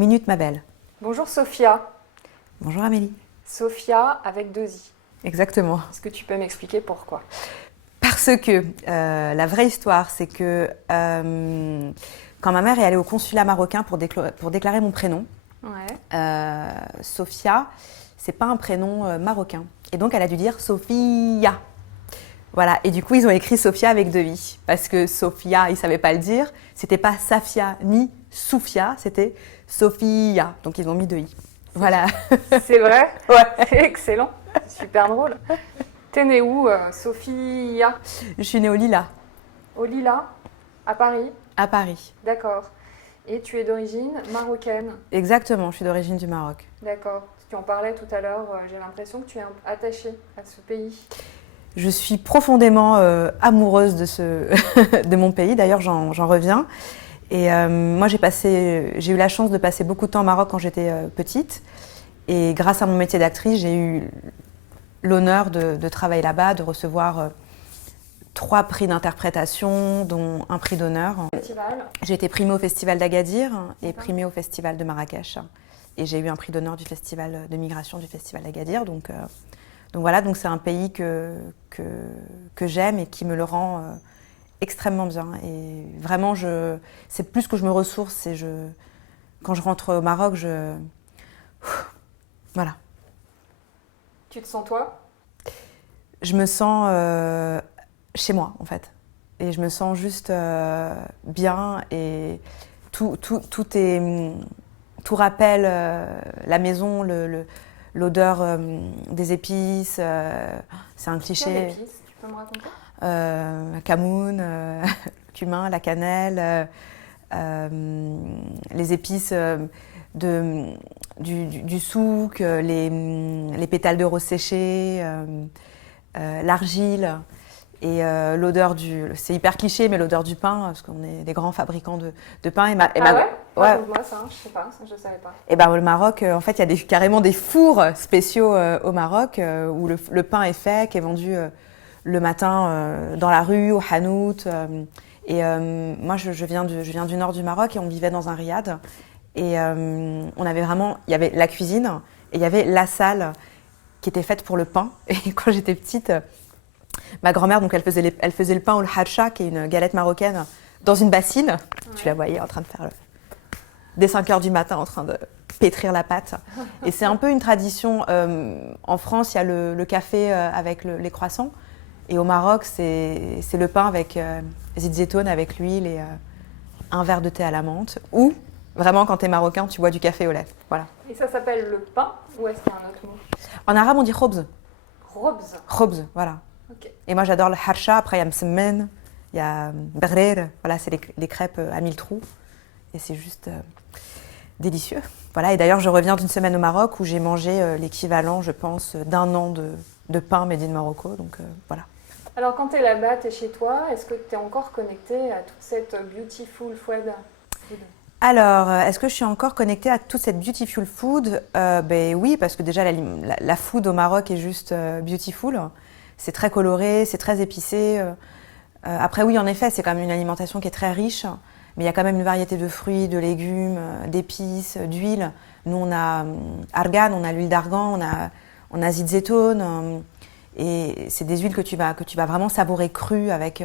Minute ma belle. Bonjour Sophia. Bonjour Amélie. Sophia avec 2 i. Exactement. Est-ce que tu peux m'expliquer pourquoi? Parce que la vraie histoire, c'est que quand ma mère est allée au consulat marocain pour déclarer mon prénom, Sophia, c'est pas un prénom marocain. Et donc elle a dû dire Sophia. Voilà, et du coup ils ont écrit Sophia avec 2 i. Parce que Sophia, ils ne savaient pas le dire, c'était pas Safia ni Soufia, c'était Sophia. Donc ils ont mis 2 i. Voilà. C'est vrai? Ouais. C'est excellent. C'est super drôle. T'es née où, Sophia? Je suis née au Lila, Au Lila, à Paris. à Paris. D'accord. Et tu es d'origine marocaine. Exactement, je suis d'origine du Maroc. D'accord. Tu en parlais tout à l'heure, j'ai l'impression que tu es attachée à ce pays. Je suis profondément amoureuse de mon pays, d'ailleurs j'en reviens. Et moi j'ai eu la chance de passer beaucoup de temps au Maroc quand j'étais petite. Et grâce à mon métier d'actrice, j'ai eu l'honneur de travailler là-bas, de recevoir 3 prix d'interprétation, dont un prix d'honneur. J'ai été primée au Festival d'Agadir et primée au Festival de Marrakech. Et j'ai eu un prix d'honneur du Festival de migration du Festival d'Agadir. Donc voilà, donc c'est un pays que j'aime et qui me le rend extrêmement bien. Et vraiment, c'est plus que je me ressource. Quand je rentre au Maroc, voilà. Tu te sens toi? Je me sens chez moi, en fait. Et je me sens juste bien. Et tout rappelle la maison, l'odeur des épices. C'est un cliché. Quelles épices? Tu peux me raconter? La camoun, le cumin, la cannelle, les épices du souk, les pétales de rose séchés, l'argile et l'odeur c'est hyper cliché, mais l'odeur du pain, parce qu'on est des grands fabricants de pain. Ouais? Raconte-moi ça, je sais pas, ça, je savais pas. Et ben, le Maroc, en fait, il y a carrément des fours spéciaux au Maroc où le pain est fait, qui est vendu le matin dans la rue, au hanout. Moi, je viens du nord du Maroc et on vivait dans un riad. Et on avait vraiment, il y avait la cuisine et il y avait la salle qui était faite pour le pain. Et quand j'étais petite, ma grand-mère, donc elle faisait le pain au hacha, qui est une galette marocaine, dans une bassine. Ouais. Tu la voyais en train de faire dès 5h du matin en train de pétrir la pâte. Et c'est un peu une tradition. En France, il y a le café avec les croissants. Et au Maroc, c'est le pain avec zitzeton, avec l'huile et un verre de thé à la menthe. Ou, vraiment, quand tu es marocain, tu bois du café au lait. Voilà. Et ça s'appelle le pain ou est-ce qu'il y a un autre mot? En arabe, on dit khobz. Khobz. Khobz, voilà. Okay. Et moi, j'adore le harsha. Après, il y a msemen, il y a brer. Voilà, c'est les crêpes à 1000 trous. Et c'est juste délicieux. Voilà. Et d'ailleurs, je reviens d'une semaine au Maroc où j'ai mangé l'équivalent, je pense, d'1 an de pain made in Morocco. Donc, voilà. Alors, quand tu es là-bas, tu es chez toi, est-ce que tu es encore connectée à toute cette beautiful food? Alors, est-ce que je suis encore connectée à toute cette beautiful food? Ben oui, parce que déjà, la food au Maroc est juste beautiful. C'est très coloré, c'est très épicé. Après, oui, en effet, c'est quand même une alimentation qui est très riche, mais il y a quand même une variété de fruits, de légumes, d'épices, d'huile. Nous, on a argan, on a l'huile d'argan, on a zitzeton. Et c'est des huiles que tu vas vraiment savourer crues avec.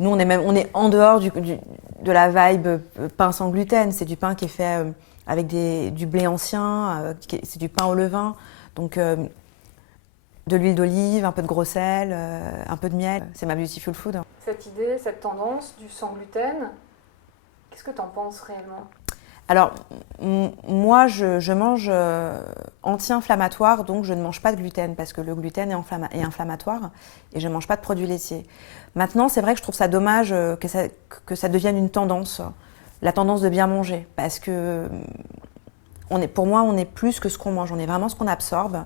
Nous, on est en dehors de la vibe pain sans gluten. C'est du pain qui est fait avec du blé ancien, c'est du pain au levain. Donc, de l'huile d'olive, un peu de gros sel, un peu de miel. C'est ma beautiful food. Cette idée, cette tendance du sans gluten, qu'est-ce que tu en penses réellement? Alors, moi, je mange anti-inflammatoire, donc je ne mange pas de gluten parce que le gluten est inflammatoire et je ne mange pas de produits laitiers. Maintenant, c'est vrai que je trouve ça dommage que ça devienne une tendance, la tendance de bien manger, parce que pour moi, on est plus que ce qu'on mange, on est vraiment ce qu'on absorbe.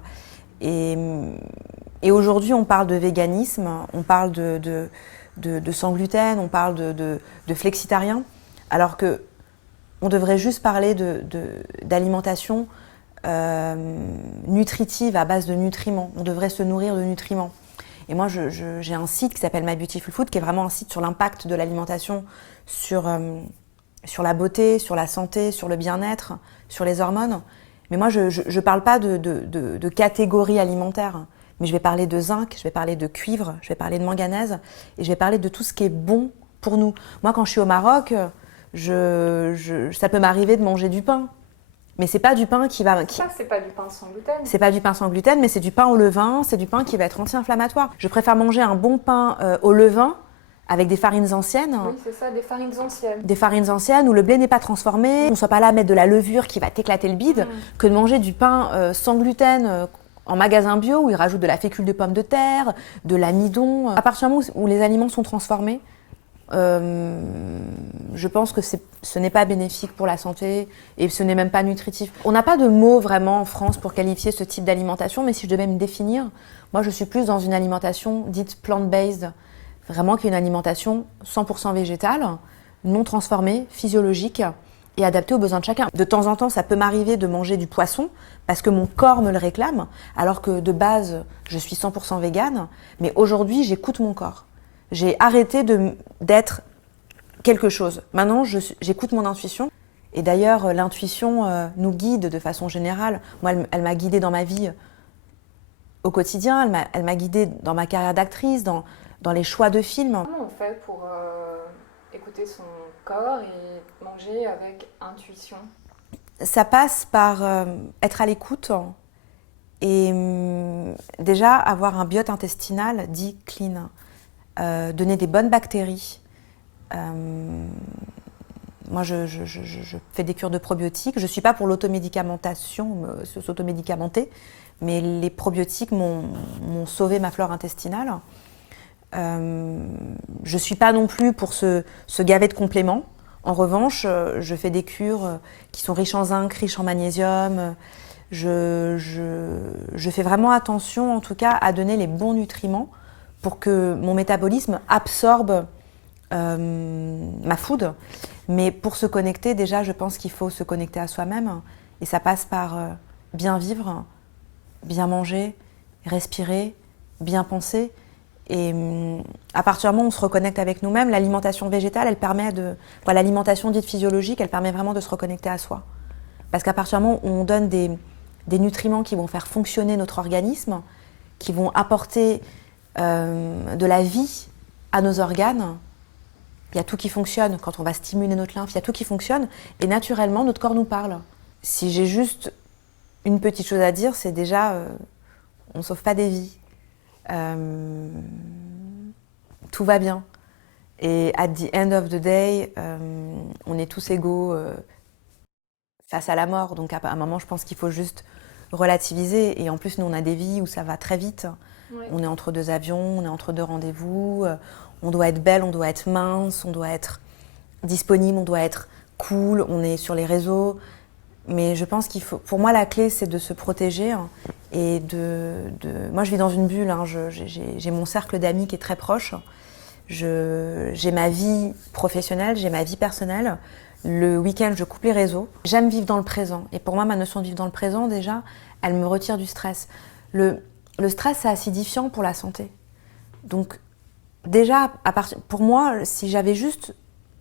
Et aujourd'hui, on parle de véganisme, on parle de sans gluten, on parle de flexitarien, alors que on devrait juste parler d'alimentation nutritive à base de nutriments. On devrait se nourrir de nutriments. Et moi, j'ai un site qui s'appelle My Beautiful Food, qui est vraiment un site sur l'impact de l'alimentation sur sur la beauté, sur la santé, sur le bien-être, sur les hormones. Mais moi, je ne parle pas de catégories alimentaires. Mais je vais parler de zinc, je vais parler de cuivre, je vais parler de manganèse et je vais parler de tout ce qui est bon pour nous. Moi, quand je suis au Maroc, ça peut m'arriver de manger du pain. Mais c'est pas du pain qui va. Ça, c'est pas du pain sans gluten. C'est pas du pain sans gluten, mais c'est du pain au levain, c'est du pain qui va être anti-inflammatoire. Je préfère manger un bon pain au levain avec des farines anciennes. Oui, c'est ça, des farines anciennes. Des farines anciennes où le blé n'est pas transformé, on ne soit pas là à mettre de la levure qui va t'éclater le bide, que de manger du pain sans gluten en magasin bio où ils rajoutent de la fécule de pomme de terre, de l'amidon. À partir du moment où les aliments sont transformés, je pense que ce n'est pas bénéfique pour la santé et ce n'est même pas nutritif. On n'a pas de mots vraiment en France pour qualifier ce type d'alimentation, mais si je devais me définir, moi je suis plus dans une alimentation dite plant-based, vraiment qui est une alimentation 100% végétale, non transformée, physiologique et adaptée aux besoins de chacun. De temps en temps, ça peut m'arriver de manger du poisson parce que mon corps me le réclame, alors que de base, je suis 100% végane, mais aujourd'hui, j'écoute mon corps. J'ai arrêté d'être quelque chose. Maintenant, j'écoute mon intuition. Et d'ailleurs, l'intuition nous guide de façon générale. Moi, elle m'a guidée dans ma vie au quotidien. Elle m'a guidée dans ma carrière d'actrice, dans les choix de films. Comment on fait pour écouter son corps et manger avec intuition? Ça passe par être à l'écoute et déjà avoir un biote intestinal dit clean. Donner des bonnes bactéries. Moi, je fais des cures de probiotiques. Je ne suis pas pour l'automédicamentation, s'automédicamenter, mais les probiotiques m'ont sauvé ma flore intestinale. Je ne suis pas non plus pour se gaver de compléments. En revanche, je fais des cures qui sont riches en zinc, riches en magnésium. Je fais vraiment attention, en tout cas, à donner les bons nutriments pour que mon métabolisme absorbe ma food. Mais pour se connecter, déjà, je pense qu'il faut se connecter à soi-même. Et ça passe par bien vivre, bien manger, respirer, bien penser. Et à partir du moment où on se reconnecte avec nous-mêmes, l'alimentation végétale, elle permet l'alimentation dite physiologique, elle permet vraiment de se reconnecter à soi. Parce qu'à partir du moment où on donne des nutriments qui vont faire fonctionner notre organisme, qui vont apporter de la vie à nos organes, il y a tout qui fonctionne. Quand on va stimuler notre lymphe, il y a tout qui fonctionne et naturellement notre corps nous parle. Si j'ai juste une petite chose à dire, c'est déjà on ne sauve pas des vies. Tout va bien et at the end of the day on est tous égaux face à la mort. Donc à un moment je pense qu'il faut juste relativiser et en plus nous on a des vies où ça va très vite. Oui. On est entre deux avions, on est entre deux rendez-vous, on doit être belle, on doit être mince, on doit être disponible, on doit être cool, on est sur les réseaux. Mais je pense qu'il faut, pour moi la clé c'est de se protéger et moi je vis dans une bulle, j'ai mon cercle d'amis qui est très proche, j'ai ma vie professionnelle, j'ai ma vie personnelle. Le week-end, je coupe les réseaux. J'aime vivre dans le présent. Et pour moi, ma notion de vivre dans le présent, déjà, elle me retire du stress. Le stress, c'est acidifiant pour la santé. Donc, déjà, pour moi, si j'avais juste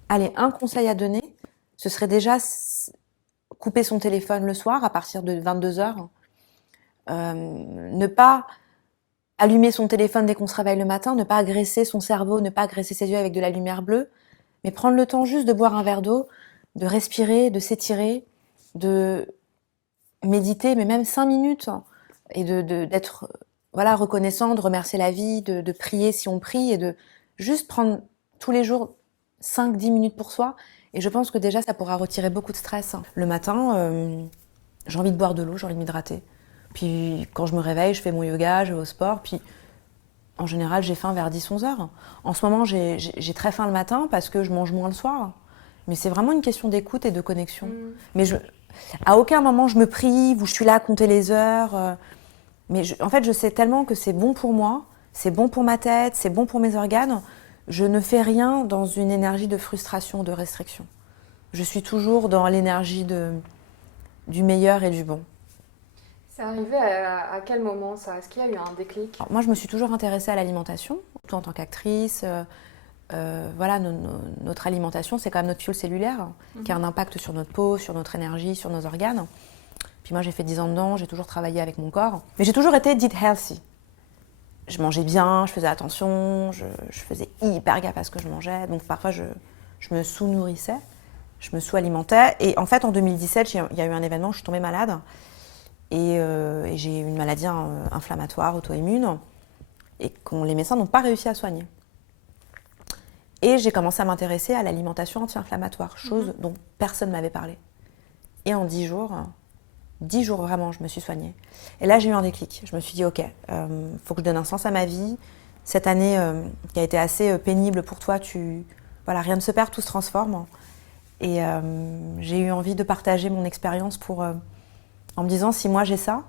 un conseil à donner, ce serait déjà couper son téléphone le soir à partir de 22h. Ne pas allumer son téléphone dès qu'on se réveille le matin, ne pas agresser son cerveau, ne pas agresser ses yeux avec de la lumière bleue, mais prendre le temps juste de boire un verre d'eau, de respirer, de s'étirer, de méditer, mais même 5 minutes, et d'être reconnaissant, de remercier la vie, de prier si on prie, et de juste prendre tous les jours 5-10 minutes pour soi. Et je pense que déjà, ça pourra retirer beaucoup de stress. Le matin, j'ai envie de boire de l'eau, j'ai envie de m'hydrater. Puis quand je me réveille, je fais mon yoga, je vais au sport, puis en général, j'ai faim vers 10-11 heures. En ce moment, j'ai très faim le matin parce que je mange moins le soir. Mais c'est vraiment une question d'écoute et de connexion. Mais à aucun moment, je me prive ou je suis là à compter les heures. Mais en fait, je sais tellement que c'est bon pour moi, c'est bon pour ma tête, c'est bon pour mes organes. Je ne fais rien dans une énergie de frustration, de restriction. Je suis toujours dans l'énergie du meilleur et du bon. C'est arrivé à quel moment ça? Est-ce qu'il y a eu un déclic? Alors, moi, je me suis toujours intéressée à l'alimentation, surtout en tant qu'actrice. voilà, notre alimentation, c'est quand même notre fuel cellulaire qui a un impact sur notre peau, sur notre énergie, sur nos organes. Puis moi, j'ai fait 10 ans dedans, j'ai toujours travaillé avec mon corps. Mais j'ai toujours été dite healthy. Je mangeais bien, je faisais attention, je faisais hyper gaffe à ce que je mangeais. Donc parfois, je me sous-nourrissais, je me sous-alimentais. Et en fait, en 2017, il y a eu un événement, je suis tombée malade. Et j'ai eu une maladie inflammatoire, auto-immune, et que les médecins n'ont pas réussi à soigner. Et j'ai commencé à m'intéresser à l'alimentation anti-inflammatoire, chose dont personne ne m'avait parlé. Et en 10 jours vraiment, je me suis soignée. Et là, j'ai eu un déclic. Je me suis dit, ok, faut que je donne un sens à ma vie. Cette année qui a été assez pénible pour toi, voilà, rien ne se perd, tout se transforme. Et j'ai eu envie de partager mon expérience en me disant, si moi j'ai ça,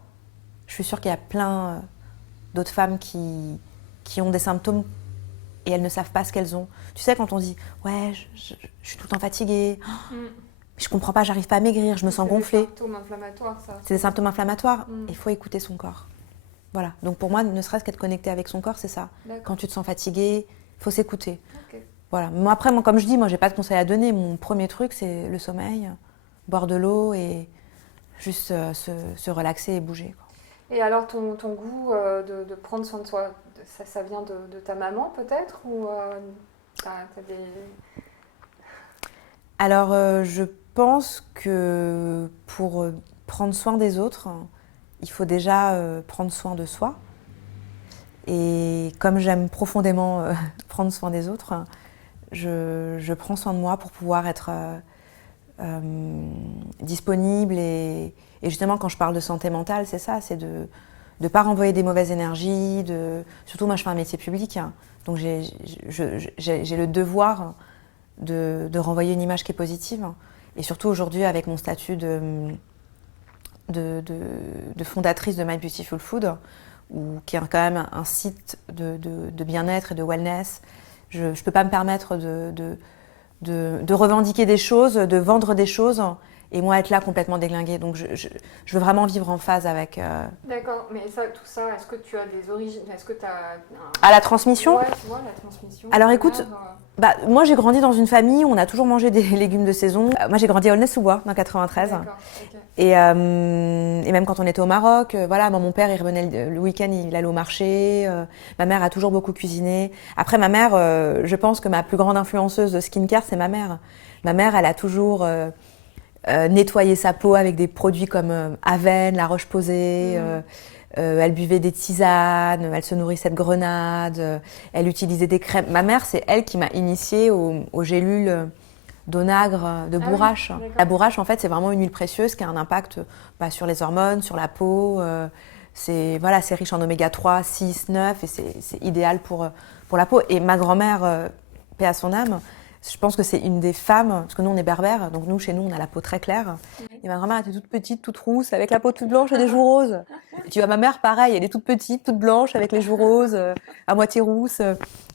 je suis sûre qu'il y a plein d'autres femmes qui ont des symptômes et elles ne savent pas ce qu'elles ont. Tu sais, quand on dit, ouais, je suis tout le temps fatiguée, je comprends pas, j'arrive pas à maigrir, je me sens gonflée. C'est des symptômes inflammatoires, ça. C'est des symptômes inflammatoires. Il faut écouter son corps. Voilà. Donc pour moi, ne serait-ce qu'être connecté avec son corps, c'est ça. D'accord. Quand tu te sens fatigué, il faut s'écouter. Okay. Voilà. Moi, après, comme je dis, moi, j'ai pas de conseils à donner. Mon premier truc, c'est le sommeil, boire de l'eau et juste se relaxer et bouger, quoi. Et alors, ton goût de prendre soin de soi, ça vient de ta maman, peut-être, ou t'as des... Alors, je pense que pour prendre soin des autres, il faut déjà prendre soin de soi. Et comme j'aime profondément prendre soin des autres, je prends soin de moi pour pouvoir être disponible. Et justement, quand je parle de santé mentale, c'est ça, c'est de ne pas renvoyer des mauvaises énergies. Surtout, moi, je fais un métier public, donc j'ai le devoir de renvoyer une image qui est positive. Et surtout aujourd'hui, avec mon statut de fondatrice de My Beautiful Food, qui est quand même un site de bien-être et de wellness, je ne peux pas me permettre de revendiquer des choses, de vendre des choses, et moi être là complètement déglinguée. Donc je veux vraiment vivre en phase avec... D'accord, mais tout ça, est-ce que tu as des origines, est-ce que tu as... À la transmission ? Ouais, tu vois, la transmission. Alors écoute, moi j'ai grandi dans une famille où on a toujours mangé des légumes de saison. Moi j'ai grandi à Aulnay-sous-Bois, dans 93. D'accord, ok. Et même quand on était au Maroc, voilà, mon père il revenait le week-end, il allait au marché. Ma mère a toujours beaucoup cuisiné. Après ma mère, je pense que ma plus grande influenceuse de skincare, c'est ma mère. Ma mère, elle a toujours nettoyé sa peau avec des produits comme Avène, La Roche-Posay. Elle buvait des tisanes, elle se nourrissait de grenades, elle utilisait des crèmes. Ma mère, c'est elle qui m'a initiée aux gélules d'onagre, de bourrache. Oui, la bourrache, en fait, c'est vraiment une huile précieuse qui a un impact sur les hormones, sur la peau. C'est riche en oméga 3, 6, 9 et c'est idéal pour la peau. Et ma grand-mère, paix à son âme, je pense que c'est une des femmes, parce que nous on est berbères, donc chez nous on a la peau très claire. Et ma grand-mère était toute petite, toute rousse, avec la peau toute blanche et des joues roses. Et tu vois, ma mère, pareil, elle est toute petite, toute blanche, avec les joues roses, à moitié rousse.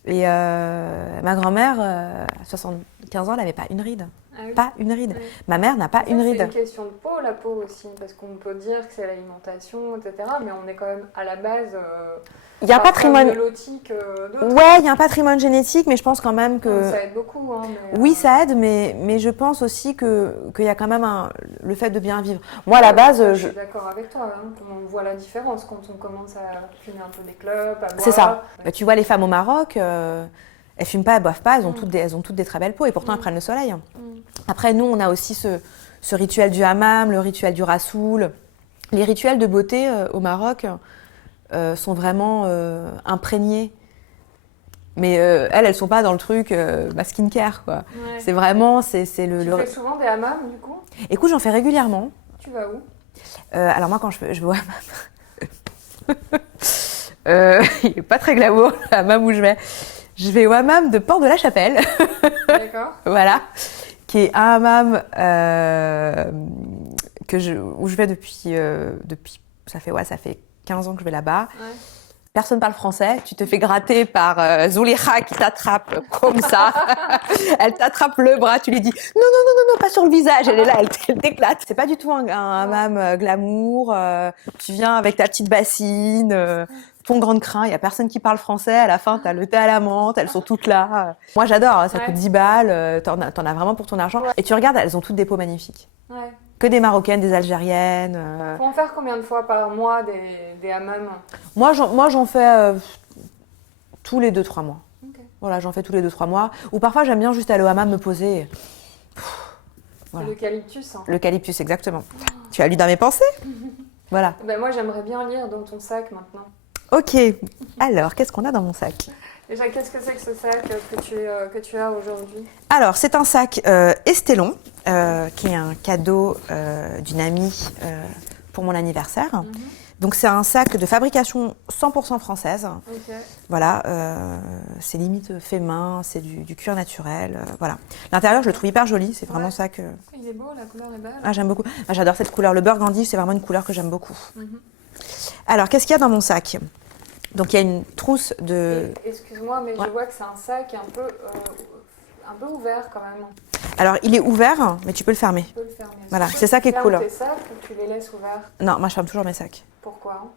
Et ma grand-mère, à 75 ans, elle n'avait pas une ride. Ah oui. Pas une ride. Oui. Ma mère n'a pas une ride. C'est une question de peau, la peau aussi, parce qu'on peut dire que c'est l'alimentation, etc. Mais on est quand même à la base... Il y a un patrimoine... Ouais, il y a un patrimoine génétique, mais je pense quand même que... Ça aide beaucoup. Oui, ça aide, mais je pense aussi qu'il y a quand même le fait de bien vivre. Moi, à la base... Je suis d'accord avec toi. On voit la différence quand on commence à fumer un peu des clopes, à boire. C'est ça. Tu vois, les femmes au Maroc, elles fument pas, elles boivent pas, elles ont toutes des très belles peaux et pourtant elles prennent le soleil. Après, nous, on a aussi ce rituel du hammam, le rituel du rassoul. Les rituels de beauté au Maroc... sont vraiment imprégnées. Mais elles sont pas dans le truc skincare, quoi. Ouais. C'est vraiment... Tu fais souvent des hammams, du coup ? Écoute, j'en fais régulièrement. Tu vas où ? Alors moi, quand je vais au hammam... il n'est pas très glamour, le hammam où je vais. Je vais au hammam de Port-de-la-Chapelle. D'accord. Voilà. Qui est un hammam où je vais depuis... Ça fait 15 ans que je vais là-bas. Ouais. Personne ne parle français. Tu te fais gratter par Zoulikha qui t'attrape comme ça. Elle t'attrape le bras. Tu lui dis non, pas sur le visage. Elle est là, elle t'éclate. C'est pas du tout un hammam glamour. Tu viens avec ta petite bassine. ton grand crin, il y a personne qui parle français, à la fin, t'as le thé à la menthe, elles sont toutes là. Moi, j'adore, ça coûte 10 balles, t'en as vraiment pour ton argent. Et tu regardes, elles ont toutes des peaux magnifiques. Ouais. Que des Marocaines, des Algériennes. Faut en faire combien de fois par mois des hammams? Moi, j'en fais tous les 2-3 mois. Okay. Voilà, j'en fais tous les 2-3 mois. Ou parfois, j'aime bien juste aller au hammam, me poser. Voilà. L'eucalyptus. Hein. L'eucalyptus, exactement. Tu as lu dans mes pensées? Voilà. Ben moi, j'aimerais bien lire dans ton sac maintenant. Ok. Alors, qu'est-ce qu'on a dans mon sac? Déjà, qu'est-ce que c'est que ce sac que tu as aujourd'hui? Alors, c'est un sac Estelon, qui est un cadeau d'une amie pour mon anniversaire. Donc, c'est un sac de fabrication 100% française. Okay. Voilà, c'est limite fait main, c'est du cuir naturel. Voilà. L'intérieur, je le trouve hyper joli, c'est vraiment ça que... Il est beau, la couleur est belle. Ah, j'aime beaucoup. Ah, j'adore cette couleur. Le burgundy, c'est vraiment une couleur que j'aime beaucoup. Alors, qu'est-ce qu'il y a dans mon sac? Donc, il y a une trousse de... Excuse-moi, mais je vois que c'est un sac un peu ouvert quand même. Alors, il est ouvert, mais tu peux le fermer. Tu peux le fermer. Voilà, c'est ça qui est cool. Tu fermes tes sacs ou tu les laisses ouverts? Non, moi, je ferme toujours mes sacs. Pourquoi?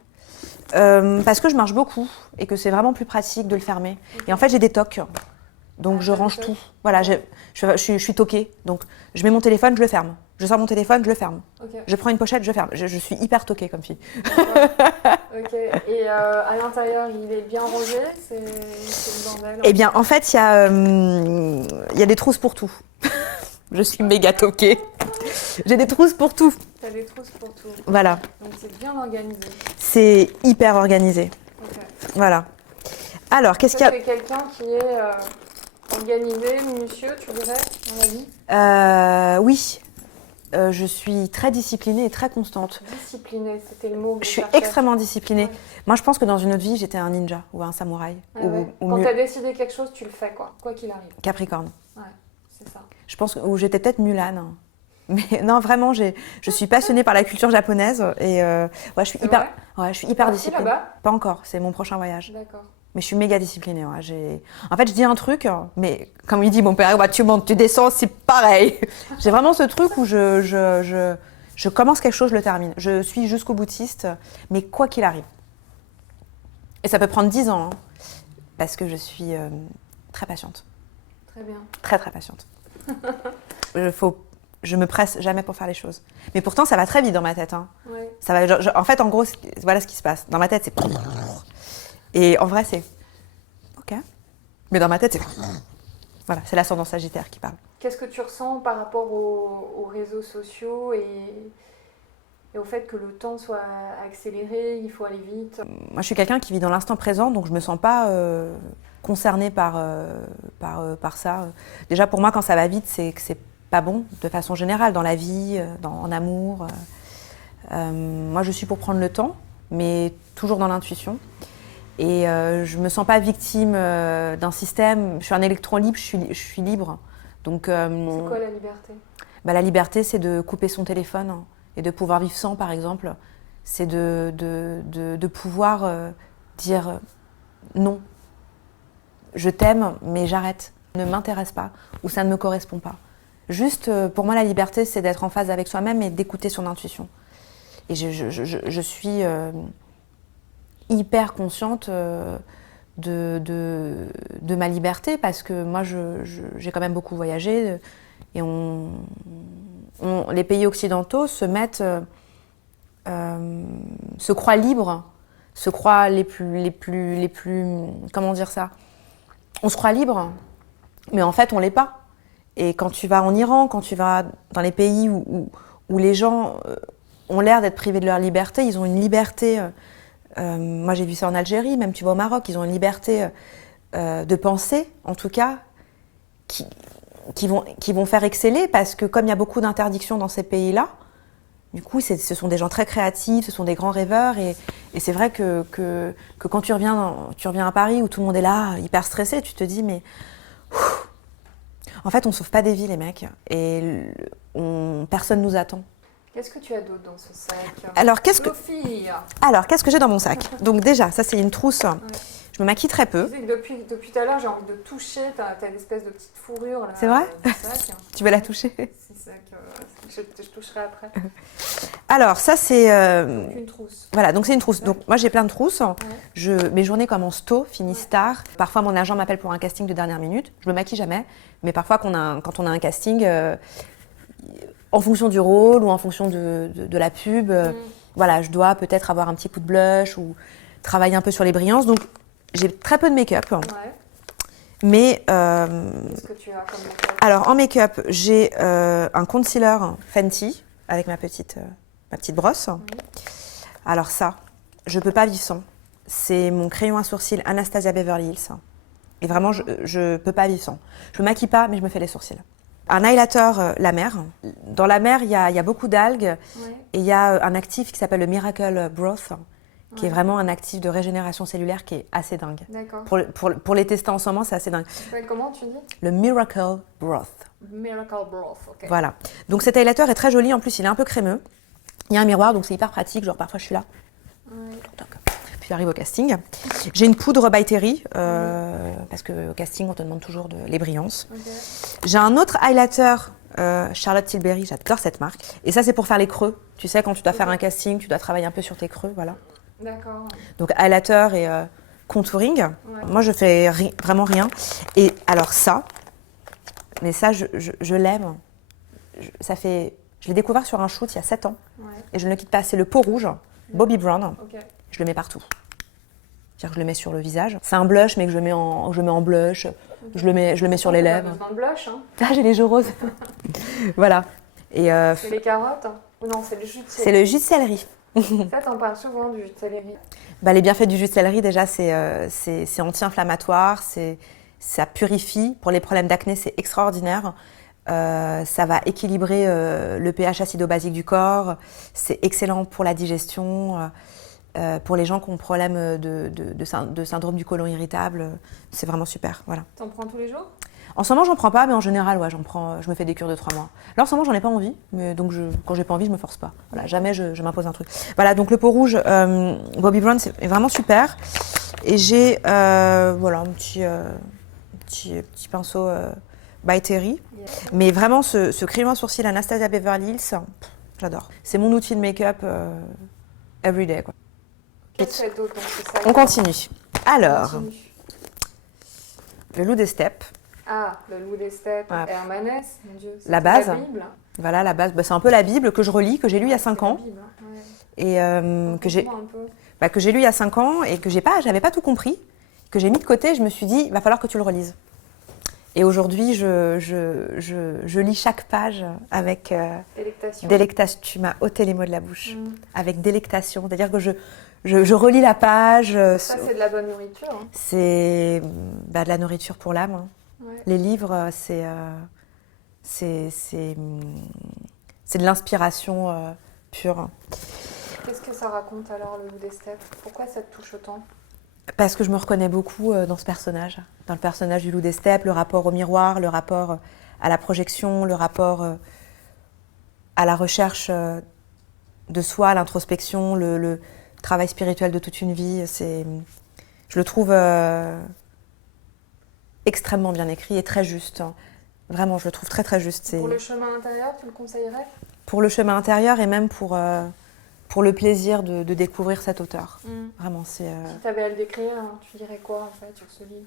Parce que je marche beaucoup et que c'est vraiment plus pratique de le fermer. Et en fait, j'ai des tocs. Donc, je range tout. Voilà, je suis toquée. Donc, je mets mon téléphone, je le ferme. Je sors mon téléphone, je le ferme. Okay. Je prends une pochette, je ferme. Je suis hyper toquée comme fille. Ok. Et à l'intérieur, il est bien rangé? C'est le bordel? Eh bien, en fait, il y a des trousses pour tout. Je suis méga toquée. J'ai des trousses pour tout. T'as des trousses pour tout. Voilà. Donc, c'est bien organisé. C'est hyper organisé. Okay. Voilà. Alors, qu'est-ce qu'il y a? Tu es quelqu'un qui est organisé, minutieux, tu dirais, dans la vie? Oui. Je suis très disciplinée et très constante. Disciplinée, c'était le mot que je suis cherchais. extrêmement disciplinée. Ouais. Moi, je pense que dans une autre vie, j'étais un ninja ou un samouraï. Quand tu as décidé quelque chose, tu le fais, quoi qu'il arrive. Capricorne. Ouais, c'est ça. Je pense que j'étais peut-être Mulan. Mais non, vraiment, je suis passionnée par la culture japonaise et je suis hyper disciplinée. Là-bas? Pas encore, c'est mon prochain voyage. D'accord. Mais je suis méga disciplinée. Ouais. En fait, je dis un truc, mais comme il dit mon père, bah, tu montes, tu descends, c'est pareil. J'ai vraiment ce truc où je commence quelque chose, je le termine. Je suis jusqu'au boutiste, mais quoi qu'il arrive. Et ça peut prendre 10 ans, hein, parce que je suis très patiente. Très bien. Très, très patiente. Je me presse jamais pour faire les choses. Mais pourtant, ça va très vite dans ma tête. Hein. Ouais. Ça va, en fait, en gros, voilà ce qui se passe. Dans ma tête, c'est... Et en vrai, c'est... Ok. Mais dans ma tête, c'est... Voilà, c'est l'ascendant Sagittaire qui parle. Qu'est-ce que tu ressens par rapport aux réseaux sociaux et au fait que le temps soit accéléré, il faut aller vite? Moi, je suis quelqu'un qui vit dans l'instant présent, donc je me sens pas concernée par ça. Déjà, pour moi, quand ça va vite, c'est que c'est pas bon, de façon générale, dans la vie, en amour. Moi, je suis pour prendre le temps, mais toujours dans l'intuition. Et je me sens pas victime d'un système. Je suis un électron libre, je suis libre. Donc, c'est quoi la liberté? La liberté, c'est de couper son téléphone et de pouvoir vivre sans, par exemple. C'est de pouvoir dire non. Je t'aime, mais j'arrête. Ça ne m'intéresse pas ou ça ne me correspond pas. Juste, pour moi, la liberté, c'est d'être en phase avec soi-même et d'écouter son intuition. Et je suis hyper consciente de ma liberté parce que moi, j'ai quand même beaucoup voyagé et les pays occidentaux se croient libres, se croient les plus, comment dire ça? On se croit libre, mais en fait, on l'est pas. Et quand tu vas en Iran, quand tu vas dans les pays où les gens ont l'air d'être privés de leur liberté, ils ont une liberté. Moi, j'ai vu ça en Algérie, même tu vas au Maroc, ils ont une liberté de penser, en tout cas, qui vont faire exceller, parce que comme il y a beaucoup d'interdictions dans ces pays-là, du coup, ce sont des gens très créatifs, ce sont des grands rêveurs, et c'est vrai que quand tu reviens à Paris, où tout le monde est là, hyper stressé, tu te dis, mais... En fait, on ne sauve pas des vies, les mecs, et personne nous attend. Qu'est-ce que tu as d'autre dans ce sac? Alors, qu'est-ce que j'ai dans mon sac? Donc déjà, ça c'est une trousse. Ouais. Je me maquille très peu. Tu sais que depuis tout à l'heure, j'ai envie de toucher. T'as une espèce de petite fourrure là. C'est vrai? Du sac. Tu veux la toucher? C'est ça que je toucherai après. Alors, ça, c'est... Une trousse. Voilà, donc c'est une trousse. Donc, moi, j'ai plein de trousses. Ouais. Mes journées commencent tôt, finissent tard. Parfois, mon agent m'appelle pour un casting de dernière minute. Je me maquille jamais. Mais parfois, quand on a un casting, en fonction du rôle ou en fonction de la pub, voilà, je dois peut-être avoir un petit coup de blush ou travailler un peu sur les brillances. Donc, j'ai très peu de make-up. Ouais. Mais Qu'est-ce que tu as comme make-up? alors, en make-up, j'ai un concealer Fenty avec ma petite brosse. Alors ça, je peux pas vivre sans. C'est mon crayon à sourcils Anastasia Beverly Hills. Et vraiment, je peux pas vivre sans. Je me maquille pas, mais je me fais les sourcils. Un highlighter La Mer. Dans La Mer, il y a beaucoup d'algues et il y a un actif qui s'appelle le Miracle Broth, qui est vraiment un actif de régénération cellulaire qui est assez dingue. D'accord. Pour les tester en ce moment, c'est assez dingue. Ça s'appelle comment tu dis? Le Miracle Broth. Miracle Broth, ok. Voilà. Donc cet highlighter est très joli. En plus, il est un peu crémeux. Il y a un miroir, donc c'est hyper pratique. Genre parfois, je suis là. Ouais. Puis j'arrive au casting. J'ai une poudre by Terry, parce qu'au casting, on te demande toujours les brillances. Okay. J'ai un autre highlighter, Charlotte Tilbury, j'adore cette marque. Et ça, c'est pour faire les creux. Tu sais, quand tu dois faire un casting, tu dois travailler un peu sur tes creux, voilà. D'accord. Donc highlighter et contouring. Ouais. Moi, je fais vraiment rien. Et alors ça, mais ça, je l'aime. Je l'ai découvert sur un shoot il y a 7 ans. Ouais. Et je ne le quitte pas. C'est le pot rouge, Bobbi Brown. Ok. Je le mets partout. C'est-à-dire que je le mets sur le visage. C'est un blush, mais que je mets en blush. Je le mets sur les lèvres. T'as besoin de blush, hein. Ah, j'ai les joues roses. Voilà. Et C'est les carottes, hein. Ou non, c'est le jus de c'est céleri. le jus de céleri. Ça, t'en parles souvent du jus de céleri. Bah, les bienfaits du jus de céleri, déjà, c'est anti-inflammatoire, ça purifie. Pour les problèmes d'acné, c'est extraordinaire. Ça va équilibrer le pH acido-basique du corps. C'est excellent pour la digestion. Pour les gens qui ont problème de syndrome du côlon irritable, c'est vraiment super. Voilà. T'en prends tous les jours? En ce moment, j'en prends pas, mais en général, ouais, j'en prends. Je me fais des cures de 3 mois. Là, en ce moment, j'en ai pas envie, mais donc quand j'ai pas envie, je me force pas. Voilà, jamais je m'impose un truc. Voilà, donc le pot rouge, Bobbi Brown, c'est vraiment super. Et j'ai voilà un petit pinceau by Terry. Yeah. Mais vraiment, ce crayon à sourcils Anastasia Beverly Hills, j'adore. C'est mon outil de make-up everyday, quoi. Qu'est-ce que tu as d'autre? Donc, c'est ça, On continue. Alors, Continue. le loup des steppes. Ah, le loup des steppes, Ouais. Hermanès, mon Dieu. La c'est base. La Bible. Voilà la base. Bah, c'est un peu la Bible que je relis, que j'ai lu il y a 5 ans. C'est la Bible, hein. Ouais. Et Raconte-moi un peu. que j'ai lu il y a 5 ans et que j'avais pas tout compris, que j'ai mis de côté. Je me suis dit, il va falloir que tu le relises. Et aujourd'hui, je lis chaque page avec Délectation. délectation. Tu m'as ôté les mots de la bouche. Avec délectation. C'est-à-dire que je relis la page. Ça, c'est de la bonne nourriture. Hein. C'est de la nourriture pour l'âme. Hein. Ouais. Les livres, c'est de l'inspiration pure. Qu'est-ce que ça raconte alors, le loup des steppes? Pourquoi ça te touche autant? Parce que je me reconnais beaucoup dans ce personnage, dans le personnage du loup des steppes, le rapport au miroir, le rapport à la projection, le rapport à la recherche de soi, à l'introspection, le travail spirituel de toute une vie. Je le trouve extrêmement bien écrit et très juste. Hein. Vraiment, je le trouve très très juste. Pour le chemin intérieur, tu le conseillerais? Pour le chemin intérieur et même pour le plaisir de découvrir cet auteur. Vraiment, c'est Si tu avais à le décrire, hein, tu dirais quoi en fait sur ce livre?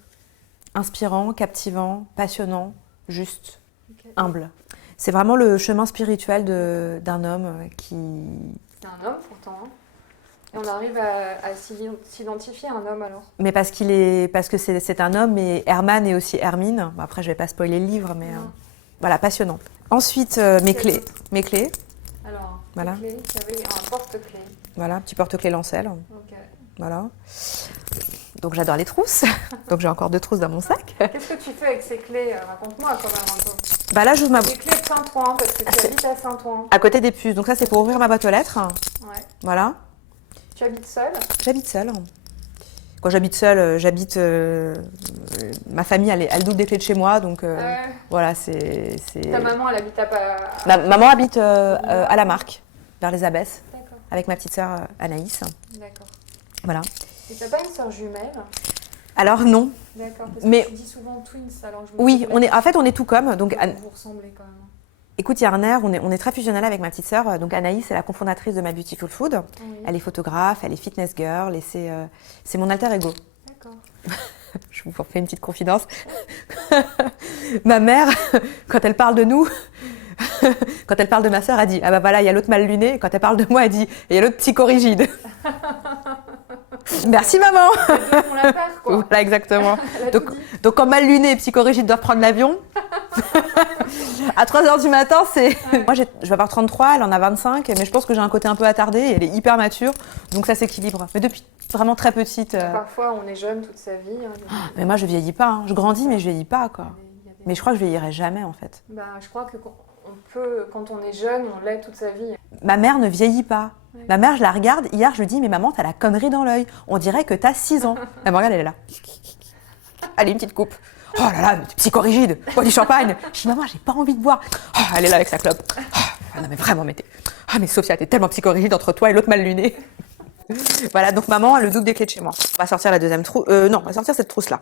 inspirant, captivant, passionnant, juste, Okay. humble. C'est vraiment le chemin spirituel d'un homme qui... C'est un homme pourtant. Hein. Et on arrive à s'identifier à un homme alors. Mais parce que c'est un homme, mais Herman est aussi Hermine. Bon, après, je vais pas spoiler le livre, mais voilà, passionnant. Ensuite, mes clés. Alors, Voilà. clés, il y avait un porte-clés. Voilà, petit porte-clés Lancel. Ok. Voilà. Donc j'adore les trousses. Donc j'ai encore 2 trousses dans mon sac. Qu'est-ce que tu fais avec ces clés? Raconte-moi quand même un peu. Bah là, j'ouvre ma... Des clés de Saint-Ouen, parce que tu habites à Saint-Ouen. À côté des puces. Donc ça, c'est pour ouvrir ma boîte aux lettres. Ouais. Voilà. Tu habites seule? J'habite seule. Quand j'habite seule, ma famille, elle double des clés de chez moi. Donc voilà, c'est... Ta maman, elle habite à... Ma maman habite à la Marque, vers les Abbesses, D'accord. avec ma petite sœur Anaïs. D'accord. Voilà. Et t'as pas une sœur jumelle? Alors non. D'accord, parce Mais- que tu dis souvent twins, alors je me Oui, pose la en fait, on est tout comme. Donc, question. Vous ressemblez quand même. Écoute, il y a un air, on est très fusionnel avec ma petite sœur. Donc Anaïs, c'est la cofondatrice de My Beautiful Food. Oui. Elle est photographe, elle est fitness girl et c'est mon alter ego. D'accord. Je vous fais une petite confidence. Ma mère, quand elle parle de nous, quand elle parle de ma sœur, elle dit « Ah bah voilà, il y a l'autre mal luné ». Quand elle parle de moi, elle dit « Il y a l'autre psychorigide ». Merci maman. Les deux font l'affaire, quoi. Voilà, exactement. Elle a Donc, tout dit. donc quand mal luné et psychorigide doivent prendre l'avion, à 3h du matin, c'est... Moi, je vais avoir 33, elle en a 25, mais je pense que j'ai un côté un peu attardé, et elle est hyper mature, donc ça s'équilibre. Mais depuis vraiment très petite... Parfois, on est jeune toute sa vie. Hein, Mais moi, je vieillis pas, hein. Je grandis, mais je vieillis pas, quoi. il y a des- Mais je crois que je vieillirai jamais, en fait. Bah, je crois que on peut, quand on est jeune, on l'est toute sa vie. Ma mère ne vieillit pas. Ouais. Ma mère, je la regarde, hier, je lui dis « Mais maman, t'as la connerie dans l'œil. On dirait que t'as 6 ans. » Elle me regarde, elle est là. Allez, une petite coupe. Oh là là, mais t'es psychorigide. Bois du champagne. Je dis « Maman, j'ai pas envie de boire. » Oh, elle est là avec sa clope. Oh, non mais vraiment, mais t'es... Ah mais Sophia, t'es tellement psychorigide entre toi et l'autre mal luné. Voilà, donc maman a le double des clés de chez moi. On va sortir la deuxième trousse. Non, on va sortir cette trousse-là.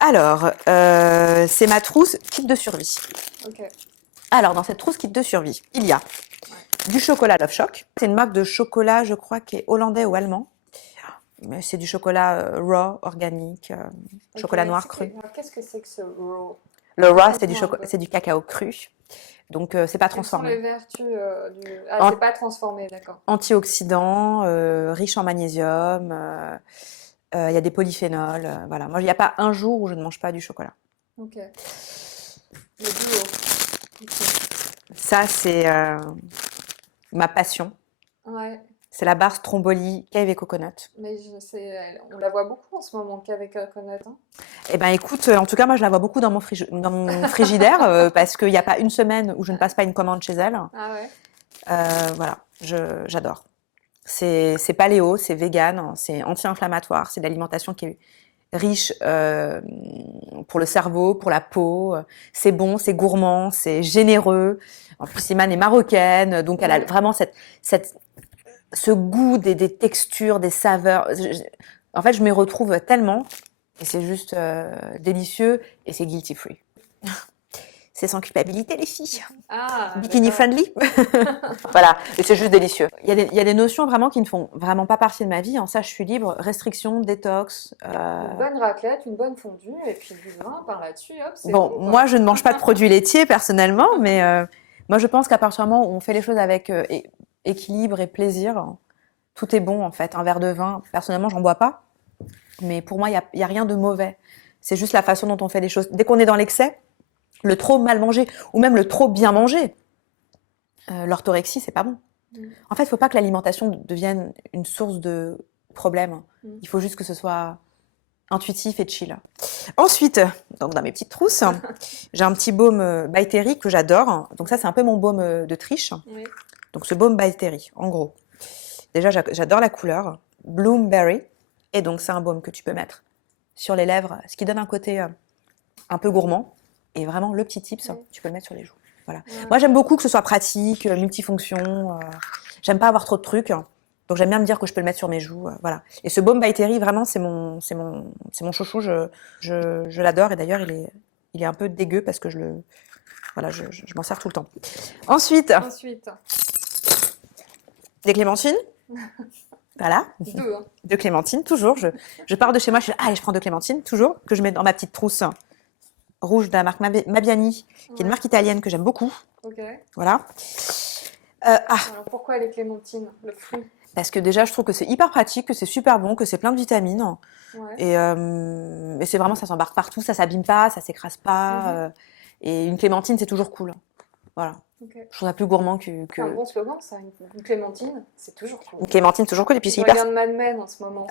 Alors, c'est ma trousse kit de survie. Ok. Alors, dans cette trousse kit de survie, il y a du chocolat Love Shock. C'est une marque de chocolat, je crois, qui est hollandais ou allemand. Mais c'est du chocolat raw, organique, chocolat noir cru. Alors, qu'est-ce que c'est que ce raw? Le raw, c'est Raconte-moi un peu. c'est du cacao cru. Donc, c'est pas Quelles sont transformé. les vertus du... Ah, En- c'est pas transformé, d'accord. Antioxydant, riche en magnésium, il y a des polyphénols. Voilà. Moi, il n'y a pas un jour où je ne mange pas du chocolat. Ok. Le duo. Ok. Ça, c'est ma passion. Ouais. C'est la barre Stromboli Cave et Coconut. Mais je sais, on la voit beaucoup en ce moment qu'avec Coconut. Hein. Eh ben, écoute, en tout cas, moi, je la vois beaucoup dans mon frigidaire parce qu'il n'y a pas une semaine où je ne passe pas une commande chez elle. Ah ouais. Voilà, j'adore. C'est paléo, c'est vegan, c'est anti-inflammatoire, c'est de l'alimentation qui est riche pour le cerveau, pour la peau. C'est bon, c'est gourmand, c'est généreux. En plus, Iman est marocaine, donc elle a vraiment ce goût des textures, des saveurs. En fait, je m'y retrouve tellement et c'est juste délicieux et c'est guilty free. C'est sans culpabilité, les filles. Ah, Bikini d'accord. friendly. Voilà, et c'est juste délicieux. Il y a des notions vraiment qui ne font vraiment pas partie de ma vie. En ça, je suis libre. Restriction, détox. Une bonne raclette, une bonne fondue, et puis du vin par là-dessus, hop, c'est Bon, bon, quoi. moi, je ne mange pas de produits laitiers personnellement, mais moi, je pense qu'à partir du moment où on fait les choses avec équilibre et plaisir, tout est bon en fait. Un verre de vin, personnellement, j'en bois pas, mais pour moi, il y a rien de mauvais. C'est juste la façon dont on fait les choses. Dès qu'on est dans l'excès, le trop mal mangé ou même le trop bien mangé, l'orthorexie, c'est pas bon. En fait, il faut pas que l'alimentation devienne une source de problème. Il faut juste que ce soit intuitif et chill. Ensuite, donc dans mes petites trousses, j'ai un petit baume By Terry que j'adore. Donc ça, c'est un peu mon baume de triche. Oui. Donc ce baume By Terry, en gros. Déjà, j'adore la couleur. Bloomberry. Et donc, c'est un baume que tu peux mettre sur les lèvres, ce qui donne un côté un peu gourmand. Et vraiment, le petit tips, tu peux le mettre sur les joues. Voilà. Ouais. Moi, j'aime beaucoup que ce soit pratique, multifonction. J'aime pas avoir trop de trucs. Donc, j'aime bien me dire que je peux le mettre sur mes joues. Voilà. Et ce baume By Terry, vraiment, c'est mon chouchou. Je l'adore. Et d'ailleurs, il est un peu dégueu parce que je m'en sers tout le temps. Ensuite, des clémentines. Voilà. Deux, hein. De clémentines, toujours. Je pars de chez moi, je dis, allez, je prends de clémentines, toujours, que je mets dans ma petite trousse rouge de la marque Mabiani, qui est une marque italienne que j'aime beaucoup. Ok. Voilà. Alors pourquoi les clémentines, le fruit? Parce que déjà, je trouve que c'est hyper pratique, que c'est super bon, que c'est plein de vitamines. Ouais. Et c'est vraiment, ça s'embarque partout, ça s'abîme pas, ça s'écrase pas. Et une clémentine, c'est toujours cool. Voilà. Okay. Je trouve ça plus gourmand que... C'est un bon slogan, ça. Une clémentine, c'est toujours cool. Une clémentine, toujours cool. Et puis c'est Je hyper... regarde Mad Men en ce moment.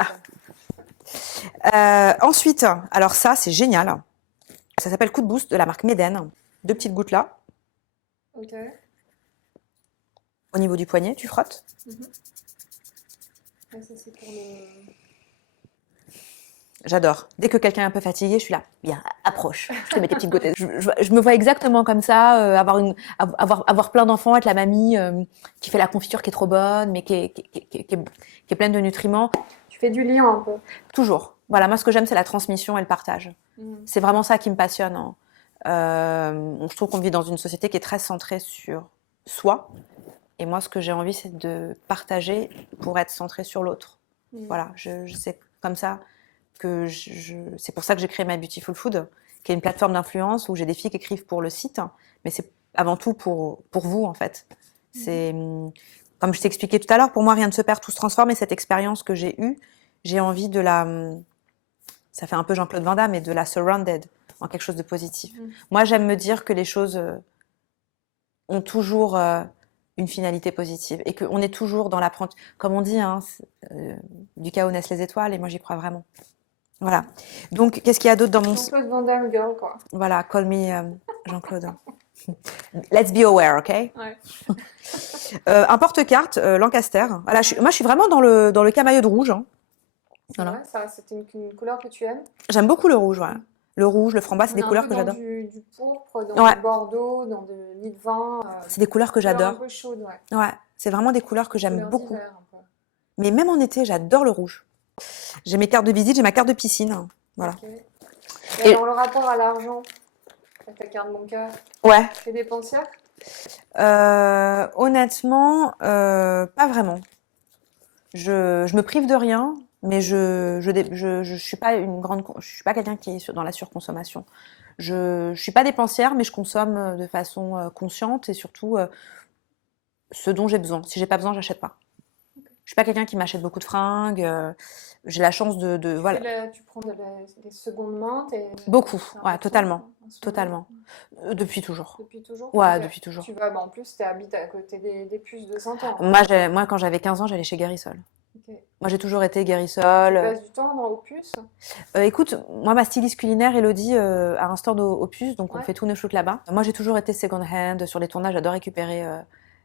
Ensuite, alors ça, c'est génial. Ça s'appelle Coup de Boost de la marque Meden. 2 petites gouttes là. Ok. Au niveau du poignet, tu frottes. Ouais, ça, c'est pour le... J'adore. Dès que quelqu'un est un peu fatigué, je suis là. Bien, approche. Je te mets tes petites gouttes. Je me vois exactement comme ça, avoir plein d'enfants, être la mamie qui fait la confiture qui est trop bonne, mais qui est pleine de nutriments. Tu fais du lien un peu. Toujours. Voilà, moi ce que j'aime, c'est la transmission et le partage. C'est vraiment ça qui me passionne. Hein. Je trouve qu'on vit dans une société qui est très centrée sur soi. Et moi, ce que j'ai envie, c'est de partager pour être centré sur l'autre. Voilà, c'est comme ça que c'est pour ça que j'ai créé My Beautiful Food, qui est une plateforme d'influence où j'ai des filles qui écrivent pour le site, mais c'est avant tout pour vous, en fait. C'est, comme je t'ai expliqué tout à l'heure, pour moi, rien ne se perd, tout se transforme. Et cette expérience que j'ai eue, j'ai envie de ça fait un peu Jean-Claude Van Damme, mais de la surrounded en quelque chose de positif. Moi, j'aime me dire que les choses ont toujours une finalité positive et qu'on est toujours dans l'apprentissage. Comme on dit, hein, du chaos naissent les étoiles, et moi, j'y crois vraiment. Voilà. Donc, qu'est-ce qu'il y a d'autre dans mon... Jean-Claude Van Damme girl, quoi. Voilà, call me Jean-Claude. Let's be aware, ok? Ouais. Un porte-carte, Lancaster. Voilà, moi, je suis vraiment dans le camailleux de rouge. Hein. Voilà. Ouais, ça, c'est une couleur que tu aimes. J'aime beaucoup le rouge, ouais. Le rouge, le framboise, c'est des couleurs que j'adore. Du pourpre, dans du bordeaux, dans de lit de vin. C'est des couleurs que j'adore. Un peu chaudes, ouais. Ouais, c'est vraiment des couleurs que j'aime beaucoup. Un peu. Mais même en été, j'adore le rouge. J'ai mes cartes de visite, j'ai ma carte de piscine. Voilà. Okay. Et alors, le rapport à l'argent, avec ta carte bancaire. Ouais. Tu es dépensière? Honnêtement, pas vraiment. Je me prive de rien, mais je suis pas je suis pas quelqu'un qui est dans la surconsommation. Je suis pas dépensière, mais je consomme de façon consciente et surtout ce dont j'ai besoin. Si j'ai pas besoin, j'achète pas. Je suis pas quelqu'un qui m'achète beaucoup de fringues. J'ai la chance de voilà. Tu prends des secondes mains? Beaucoup, ouais, totalement. Totalement. Depuis toujours. Depuis toujours? Ouais, okay. Depuis toujours. Tu vas, en plus, tu habites à côté des puces de Saint-Ouen. Moi, quand j'avais 15 ans, j'allais chez Guérissol. Okay. Moi, j'ai toujours été Guérissol. Tu passes du temps aux puces? Écoute, moi, ma styliste culinaire, Elodie, a un stand aux puces, donc on fait tous nos shoots là-bas. Moi, j'ai toujours été second hand. Sur les tournages, j'adore récupérer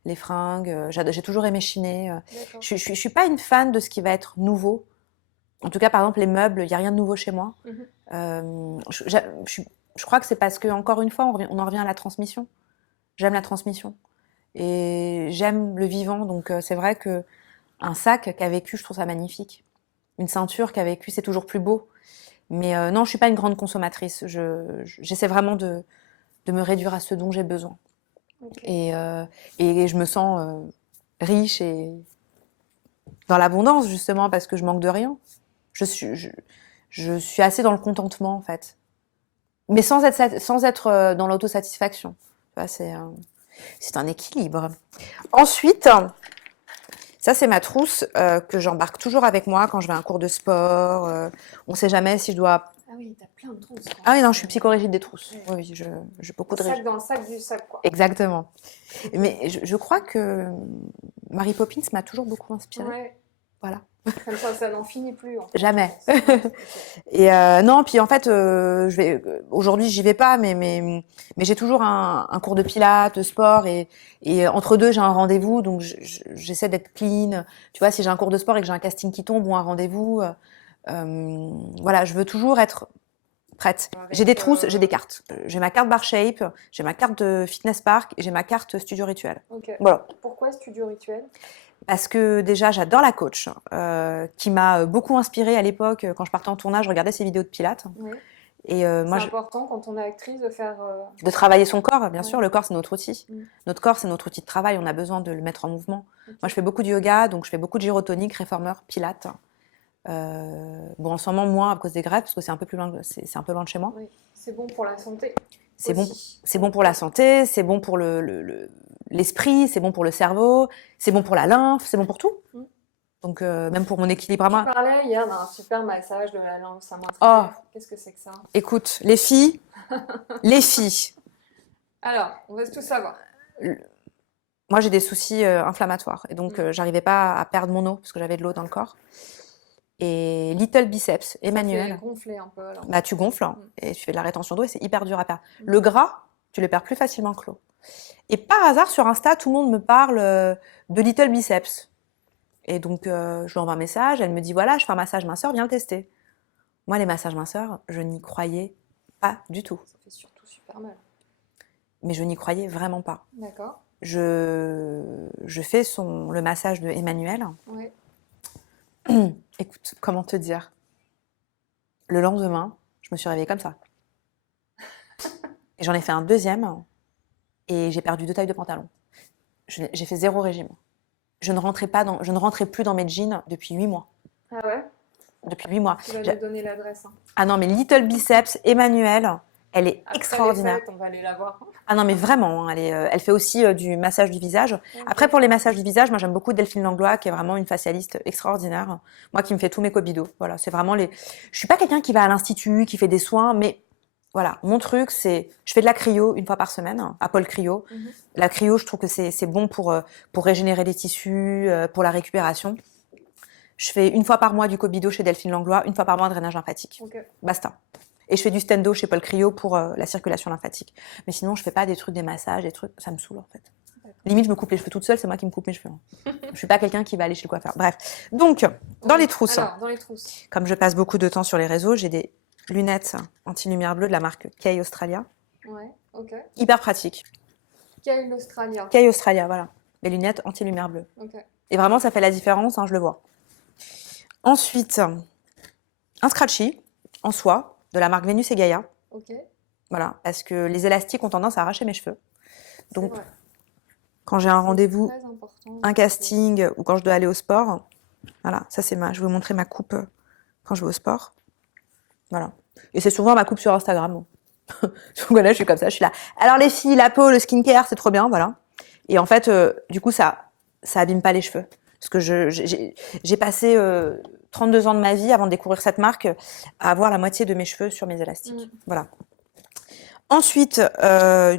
les fringues. J'ai toujours aimé chiner. Je suis pas une fan de ce qui va être nouveau. En tout cas, par exemple, les meubles, il n'y a rien de nouveau chez moi. Je crois que c'est parce que, encore une fois, on en revient à la transmission. J'aime la transmission. Et j'aime le vivant. Donc, c'est vrai qu'un sac qu'a vécu, je trouve ça magnifique. Une ceinture qu'a vécu, c'est toujours plus beau. Mais non, je ne suis pas une grande consommatrice. J'essaie vraiment de me réduire à ce dont j'ai besoin. Okay. Et je me sens riche et dans l'abondance, justement, parce que je manque de rien. Je suis assez dans le contentement, en fait. Mais sans être dans l'autosatisfaction. C'est un équilibre. Ensuite, ça, c'est ma trousse que j'embarque toujours avec moi quand je vais à un cours de sport. On ne sait jamais si je dois... Ah oui, t'as plein de trousses. Ah oui, non, je suis psychorigide des trousses. Oui, j'ai beaucoup de rigides. Dans le sac du sac, quoi. Exactement. Mais je crois que Mary Poppins m'a toujours beaucoup inspirée. Ouais. Voilà. Comme ça n'en finit plus. En fait. Jamais. Et non, puis en fait, aujourd'hui, j'y vais pas, mais j'ai toujours un cours de pilates, de sport, et entre deux, j'ai un rendez-vous, donc j'essaie d'être clean. Tu vois, si j'ai un cours de sport et que j'ai un casting qui tombe ou un rendez-vous, voilà, je veux toujours être prête. J'ai des trousses, j'ai des cartes. J'ai ma carte Bar Shape, j'ai ma carte de Fitness Park et j'ai ma carte Studio Rituel. Okay. Voilà. Pourquoi Studio Rituel? Parce que déjà, j'adore la coach, qui m'a beaucoup inspirée à l'époque. Quand je partais en tournage, je regardais ses vidéos de pilates. Oui. Et moi, c'est important quand on est actrice de faire... De travailler son corps, bien sûr. Le corps, c'est notre outil. Notre corps, c'est notre outil de travail. On a besoin de le mettre en mouvement. Okay. Moi, je fais beaucoup de yoga, donc je fais beaucoup de gyrotonique, réformeur, pilates. Bon, en ce moment, moins à cause des grèves, parce que c'est un peu plus loin, c'est un peu loin de chez moi. Oui, c'est bon pour la santé. C'est bon pour la santé, c'est bon pour l'esprit, c'est bon pour le cerveau, c'est bon pour la lymphe, c'est bon pour tout. Donc, même pour mon équilibre à moi. Tu parlais hier d'un super massage de la lymphe, ça m'intéresse. Oh, qu'est-ce que c'est que ça? Écoute, les filles. Alors, on va tout savoir. Moi, j'ai des soucis inflammatoires. Et donc, j'arrivais pas à perdre mon eau parce que j'avais de l'eau dans le corps. Et Little Biceps, Emmanuel. Ça fait gonfler un peu. Alors. Bah, tu gonfles et tu fais de la rétention d'eau et c'est hyper dur à perdre. Le gras, tu le perds plus facilement que l'eau. Et par hasard, sur Insta, tout le monde me parle de Little Biceps. Et donc, je lui envoie un message. Elle me dit, voilà, je fais un massage minceur, viens le tester. Moi, les massages minceurs, je n'y croyais pas du tout. Ça fait surtout super mal. Mais je n'y croyais vraiment pas. D'accord. Je fais le massage de Emmanuel. Oui. Écoute, comment te dire? Le lendemain, je me suis réveillée comme ça. Et j'en ai fait un deuxième et j'ai perdu 2 tailles de pantalon. J'ai fait 0 régime. Je ne rentrais plus dans mes jeans depuis 8 mois. Ah ouais? Depuis 8 mois. Tu vas nous donner l'adresse. Hein. Ah non, mais Little Biceps, Emmanuelle, elle est Après extraordinaire. les fêtes, on va aller la voir. Ah non, mais vraiment, hein, elle fait aussi du massage du visage. Okay. Après, pour les massages du visage, moi j'aime beaucoup Delphine Langlois, qui est vraiment une facialiste extraordinaire. Moi qui me fait tous mes cobidos. Voilà, c'est vraiment les. Je suis pas quelqu'un qui va à l'institut, qui fait des soins, mais voilà, mon truc, c'est. Je fais de la cryo 1 fois par semaine, à Paul Cryo. La cryo, je trouve que c'est bon pour régénérer les tissus, pour la récupération. Je fais 1 fois par mois du cobido chez Delphine Langlois, 1 fois par mois un drainage lymphatique. Okay. Basta. Et je fais du stendo chez Paul Cryo pour la circulation lymphatique. Mais sinon, je fais pas des trucs, des massages, des trucs, ça me saoule en fait. Limite, je me coupe les cheveux toute seule, c'est moi qui me coupe mes cheveux. Je suis pas quelqu'un qui va aller chez le coiffeur. Bref. Donc, dans les trousses. Alors, dans les trousses. Comme je passe beaucoup de temps sur les réseaux, j'ai des lunettes anti-lumière bleue de la marque Kay Australia. Ouais, ok. Hyper pratique. Kay Australia. Kay Australia, voilà. Les lunettes anti-lumière bleue. Ok. Et vraiment, ça fait la différence, hein, je le vois. Ensuite, un scratchy en soie de la marque Vénus et Gaïa. Ok. Voilà, parce que les élastiques ont tendance à arracher mes cheveux. Donc, vrai. quand j'ai un rendez-vous, un casting ou quand je dois aller au sport, voilà, ça c'est je vais vous montrer ma coupe quand je vais au sport. Voilà. Et c'est souvent ma coupe sur Instagram. Donc voilà, je suis comme ça, je suis là. Alors les filles, la peau, le skincare, c'est trop bien, voilà. Et en fait, du coup, ça abîme pas les cheveux. Parce que j'ai passé 32 ans de ma vie avant de découvrir cette marque à avoir la moitié de mes cheveux sur mes élastiques. Voilà. Ensuite,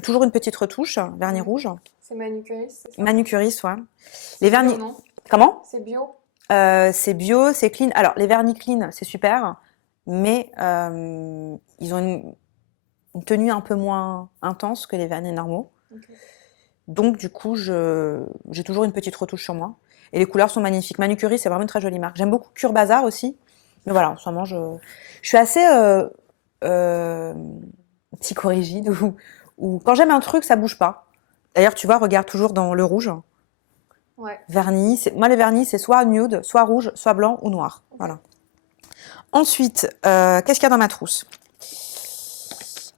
toujours une petite retouche, vernis rouge. C'est Manucuris, c'est ça? Manucuris, ouais. Les vernis. Bio, non? Comment? C'est bio? C'est bio, c'est clean. Alors, les vernis clean, c'est super, mais ils ont une tenue un peu moins intense que les vernis normaux. Okay. Donc, du coup, j'ai toujours une petite retouche sur moi. Et les couleurs sont magnifiques. Manucuris, c'est vraiment une très jolie marque. J'aime beaucoup Cure Bazar aussi. Mais voilà, en ce moment, je suis assez psychorigide ou quand j'aime un truc, ça bouge pas. D'ailleurs, tu vois, regarde toujours dans le rouge. Ouais. Vernis. Moi, les vernis, c'est soit nude, soit rouge, soit blanc ou noir. Okay. Voilà. Ensuite, qu'est-ce qu'il y a dans ma trousse?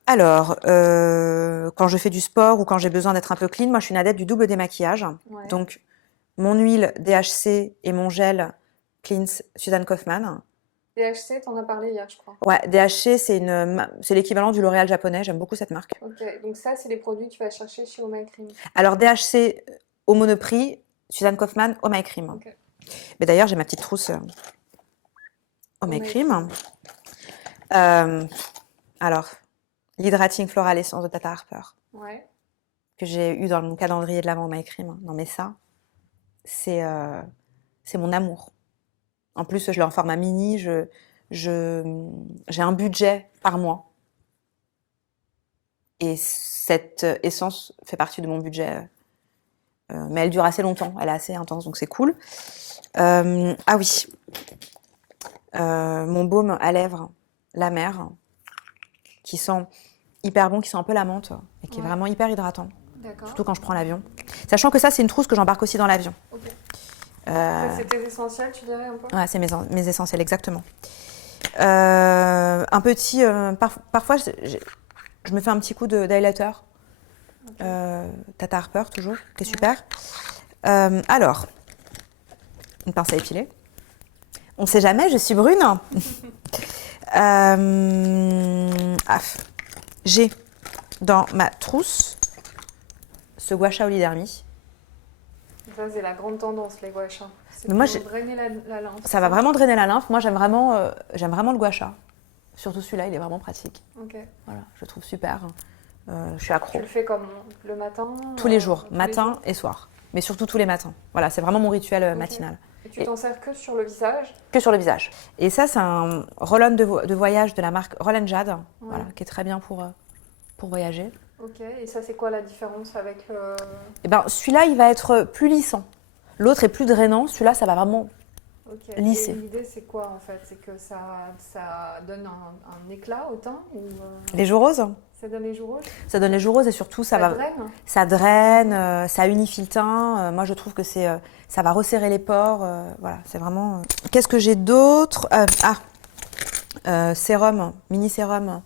Alors, quand je fais du sport ou quand j'ai besoin d'être un peu clean, moi, je suis une adepte du double démaquillage. Ouais. Donc, mon huile DHC et mon gel Cleanse Suzanne Kaufmann. DHC, t'en as parlé hier, je crois. Ouais, DHC, c'est l'équivalent du L'Oréal japonais. J'aime beaucoup cette marque. Ok, donc ça, c'est les produits que tu vas chercher chez Oh My Cream. Alors, DHC au Monoprix, Suzanne Kaufmann Oh My Cream. Okay. Mais d'ailleurs, j'ai ma petite trousse Oh My Cream. Alors, l'Hydrating Floral Essence de Tata Harper. Ouais. Que j'ai eu dans mon calendrier de l'avant Oh My Cream. Non, mais ça, c'est mon amour. En plus, je l'ai en format mini. J'ai un budget par mois. Et cette essence fait partie de mon budget. Mais elle dure assez longtemps. Elle est assez intense, donc c'est cool. Ah oui. Mon baume à lèvres, la mer, qui sent hyper bon, qui sent un peu la menthe et qui est vraiment hyper hydratant. Surtout quand je prends l'avion. Sachant que ça, c'est une trousse que j'embarque aussi dans l'avion. Okay. C'est tes essentiels, tu dirais un peu? Ouais, c'est mes essentiels, exactement. Un petit... parfois, je me fais un petit coup d'highlighter. Okay. Tata Harper, toujours, qui est super. Alors, une pince à épiler. On ne sait jamais, je suis brune. J'ai dans ma trousse ce gua sha Olidermi. Ça, c'est la grande tendance, les gua sha. C'est pour drainer la lymphe. Ça va vraiment drainer la lymphe. Moi, j'aime vraiment le gua sha. Surtout celui-là, il est vraiment pratique. Ok. Voilà, je le trouve super. Je suis accro. Tu le fais comme le matin? Tous les jours, matin et soir. Mais surtout tous les matins. Voilà, c'est vraiment mon rituel matinal. Et tu t'en sers que sur le visage? Que sur le visage. Et ça, c'est un roll-on de voyage de la marque Roll & Jade, voilà, qui est très bien pour voyager. Ok, et ça, c'est quoi la différence avec le... Celui-là, il va être plus lissant. L'autre est plus drainant. Celui-là, ça va vraiment lisser. Et l'idée, c'est quoi, en fait? C'est que ça donne un éclat au teint ou... Les joues roses. Ça donne les joues roses? Ça donne les joues roses et surtout, ça draine? Ça draine, ça unifie le teint. Moi, je trouve que ça va resserrer les pores. Voilà, c'est vraiment... Qu'est-ce que j'ai d'autre? Sérum, mini sérum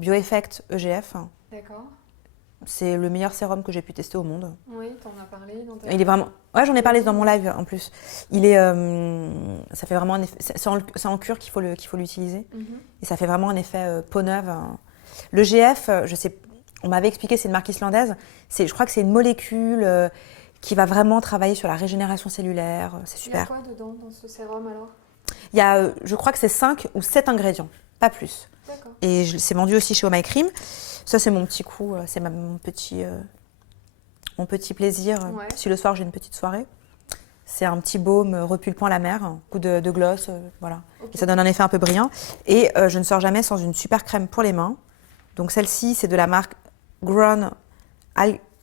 BioEffect EGF. D'accord. C'est le meilleur sérum que j'ai pu tester au monde. Oui, t'en as parlé dans ta... Il est vraiment... Ouais, j'en ai parlé dans mon live en plus. Il est... ça fait vraiment un effet... C'est en cure qu'il faut l'utiliser. Et ça fait vraiment un effet peau neuve. Le GF, je sais... On m'avait expliqué, c'est une marque islandaise. Je crois que c'est une molécule qui va vraiment travailler sur la régénération cellulaire. C'est super. Il y a quoi dedans dans ce sérum alors? Il y a, je crois que c'est 5 ou 7 ingrédients, pas plus. D'accord. Et c'est vendu aussi chez Oh My Cream. Ça, c'est mon petit coup, c'est mon petit plaisir. Ouais. Si le soir j'ai une petite soirée, c'est un petit baume repulpant la mer, un coup de gloss, voilà. Okay. Et ça donne un effet un peu brillant. Et je ne sors jamais sans une super crème pour les mains. Donc celle-ci, c'est de la marque Grown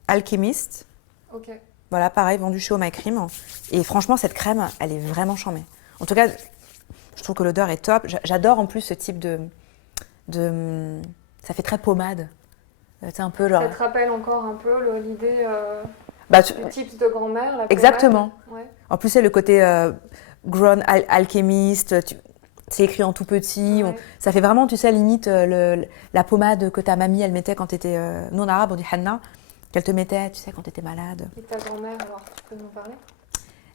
Alchemist. Ok. Voilà, pareil, vendue chez Oh My Cream. Et franchement, cette crème, elle est vraiment charmée. En tout cas, je trouve que l'odeur est top. J'adore en plus ce type de... Ça fait très pommade. C'est un peu genre... Ça te rappelle encore un peu l'idée du tips de grand-mère, la exactement. Ouais. En plus, c'est le côté Grown Alchemist. C'est écrit en tout petit. Ouais. Ça fait vraiment, tu sais, limite la pommade que ta mamie, elle mettait quand tu étais... nous, en arabe, on dit Hanna. Qu'elle te mettait, tu sais, quand tu étais malade. Et ta grand-mère, alors, tu peux nous parler?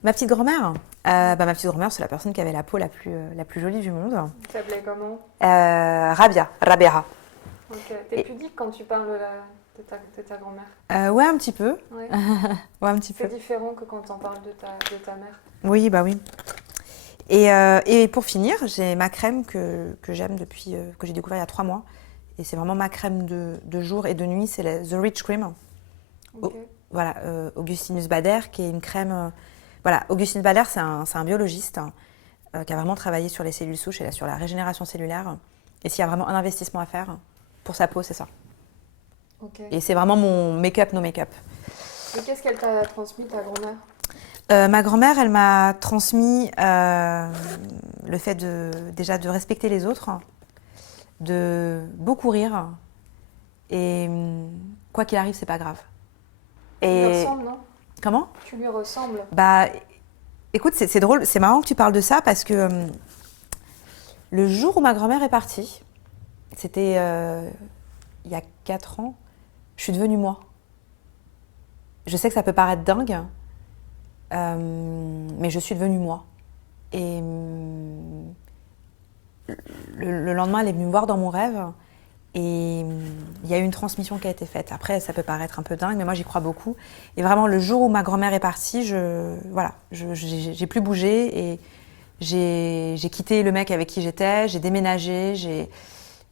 Ma petite grand-mère, ma petite grand-mère, c'est la personne qui avait la peau la plus jolie du monde. Elle s'appelait comment? Rabia. Ok. T'es pudique quand tu parles de ta grand-mère? Ouais, un petit peu. Ouais. Ouais, un petit peu. C'est différent que quand on parle de ta mère. Oui, bah oui. Et pour finir, j'ai ma crème que j'aime depuis que j'ai découvert il y a 3 mois. Et c'est vraiment ma crème de jour et de nuit, c'est la The Rich Cream. Okay. Voilà, Augustinus Bader, qui est une crème... voilà, Augustinus Bader, c'est un biologiste qui a vraiment travaillé sur les cellules souches et sur la régénération cellulaire. Et s'il y a vraiment un investissement à faire pour sa peau, c'est ça. Okay. Et c'est vraiment mon make-up, no make-up. Et qu'est-ce qu'elle t'a transmis, ta grand-mère? Ma grand-mère, elle m'a transmis le fait déjà de respecter les autres, de beaucoup rire, et quoi qu'il arrive, c'est pas grave. Tu lui ressembles, non? Comment? Tu lui ressembles? Bah, écoute, c'est drôle, c'est marrant que tu parles de ça parce que le jour où ma grand-mère est partie, c'était il y a 4 ans, je suis devenue moi. Je sais que ça peut paraître dingue, mais je suis devenue moi. Et le lendemain, elle est venue me voir dans mon rêve et il y a eu une transmission qui a été faite. Après, ça peut paraître un peu dingue, mais moi, j'y crois beaucoup. Et vraiment, le jour où ma grand-mère est partie, j'ai plus bougé et j'ai quitté le mec avec qui j'étais, j'ai déménagé,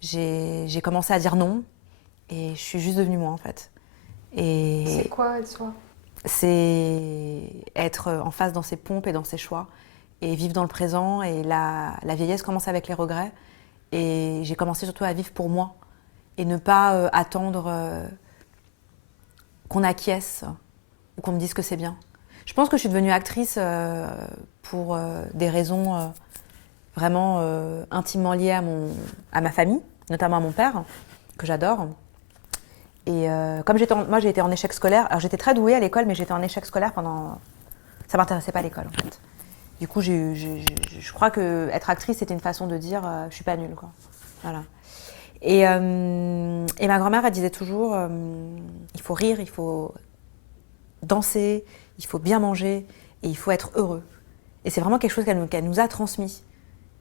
j'ai commencé à dire non et je suis juste devenue moi, en fait. Et c'est quoi être soi? C'est être en phase dans ses pompes et dans ses choix et vivre dans le présent. Et la vieillesse commence avec les regrets. Et j'ai commencé surtout à vivre pour moi et ne pas attendre qu'on acquiesce ou qu'on me dise que c'est bien. Je pense que je suis devenue actrice pour des raisons vraiment intimement liées à ma famille, notamment à mon père, que j'adore. Et comme moi j'ai été en échec scolaire, alors j'étais très douée à l'école, mais j'étais en échec scolaire pendant... Ça m'intéressait pas l'école en fait. Du coup, je crois que être actrice, c'était une façon de dire je suis pas nulle, quoi. Voilà. Et ma grand-mère, elle disait toujours il faut rire, il faut danser, il faut bien manger et il faut être heureux. Et c'est vraiment quelque chose qu'elle nous a transmis.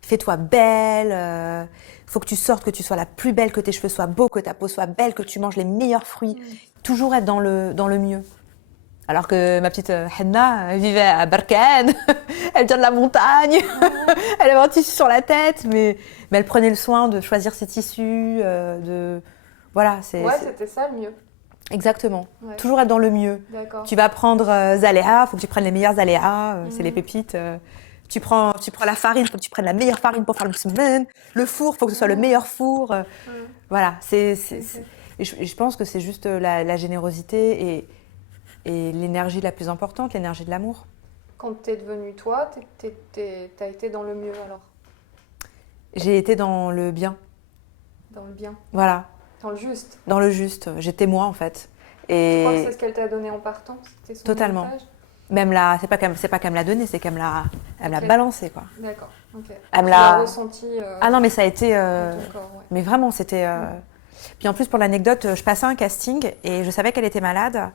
Fais-toi belle, faut que tu sortes, que tu sois la plus belle, que tes cheveux soient beaux, que ta peau soit belle, que tu manges les meilleurs fruits. Toujours être dans le mieux. Alors que ma petite Henna, elle vivait à Barkhane, elle vient de la montagne, elle avait un tissu sur la tête, mais elle prenait le soin de choisir ses tissus, voilà. C'était ça le mieux. Exactement. Ouais. Toujours être dans le mieux. D'accord. Tu vas prendre Zaléa, faut que tu prennes les meilleures Zaléa, c'est les pépites. Tu prends la farine, faut que tu prennes la meilleure farine pour faire le semaine. Le four, faut que ce soit le meilleur four. Voilà, et je pense que c'est juste la générosité et l'énergie la plus importante, l'énergie de l'amour. Quand t'es devenue toi, t'as été dans le mieux alors? J'ai été dans le bien. Dans le bien? Voilà. Dans le juste? Dans le juste. J'étais moi en fait. Et tu crois que c'est ce qu'elle t'a donné en partant? C'était son totalement. héritage? Même là, c'est pas qu'elle me l'a donné, c'est qu'elle me l'a balancé, quoi. D'accord, ok. Elle tu me l'a ressenti ah non, mais ça a été... dans ton corps, ouais. Mais vraiment, c'était... Puis en plus, pour l'anecdote, je passais un casting et je savais qu'elle était malade.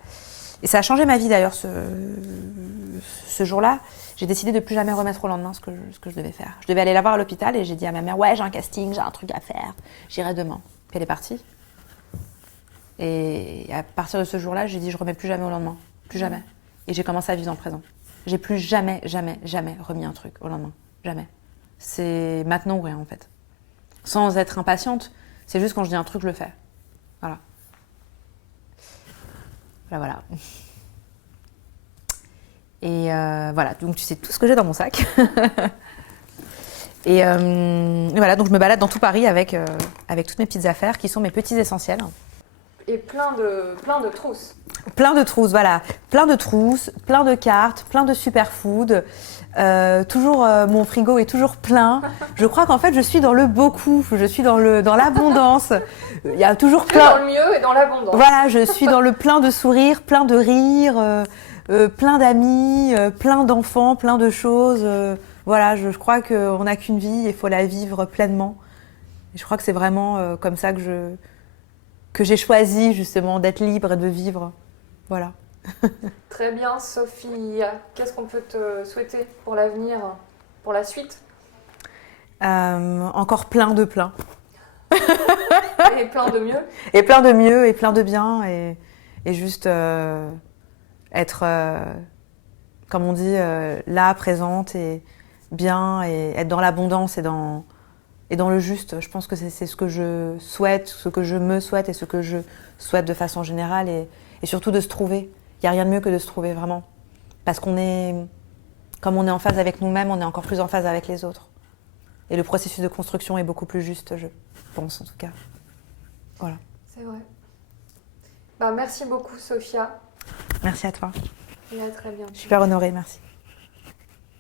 Et ça a changé ma vie d'ailleurs ce jour-là. J'ai décidé de plus jamais remettre au lendemain ce que je devais faire. Je devais aller la voir à l'hôpital et j'ai dit à ma mère, ouais, j'ai un casting, j'ai un truc à faire, j'irai demain. Puis elle est partie. Et à partir de ce jour-là, j'ai dit, je remets plus jamais au lendemain. Plus jamais. Et j'ai commencé à vivre dans le présent. J'ai plus jamais, jamais, jamais remis un truc au lendemain. Jamais. C'est maintenant ou rien en fait. Sans être impatiente, c'est juste quand je dis un truc, je le fais. Voilà. Voilà. Et voilà, donc tu sais tout ce que j'ai dans mon sac. et voilà, donc je me balade dans tout Paris avec toutes mes petites affaires qui sont mes petits essentiels. Et plein de trousses. Plein de trousses, voilà. Plein de trousses, plein de cartes, plein de superfood. Toujours, mon frigo est toujours plein. Je crois qu'en fait, je suis dans le beaucoup. Je suis dans l'abondance. Il y a toujours plein. Dans le mieux et dans l'abondance. Voilà, je suis dans le plein de sourires, plein de rires, plein d'amis, plein d'enfants, plein de choses. Voilà, je crois qu'on n'a qu'une vie et il faut la vivre pleinement. Et je crois que c'est vraiment comme ça que j'ai choisi justement d'être libre et de vivre. Voilà. Très bien, Sophie. Qu'est-ce qu'on peut te souhaiter pour l'avenir, pour la suite? Encore plein de plein. Et plein de mieux. Et plein de mieux et plein de bien et juste être, comme on dit, là, présente et bien et être dans l'abondance et dans le juste. Je pense que c'est ce que je souhaite, ce que je me souhaite et ce que je souhaite de façon générale et surtout de se trouver. Il n'y a rien de mieux que de se trouver, vraiment. Parce comme on est en phase avec nous-mêmes, on est encore plus en phase avec les autres. Et le processus de construction est beaucoup plus juste, je pense en tout cas. Voilà. C'est vrai. Merci beaucoup, Sophia. Merci à toi. Et à très bientôt. Super honorée, merci.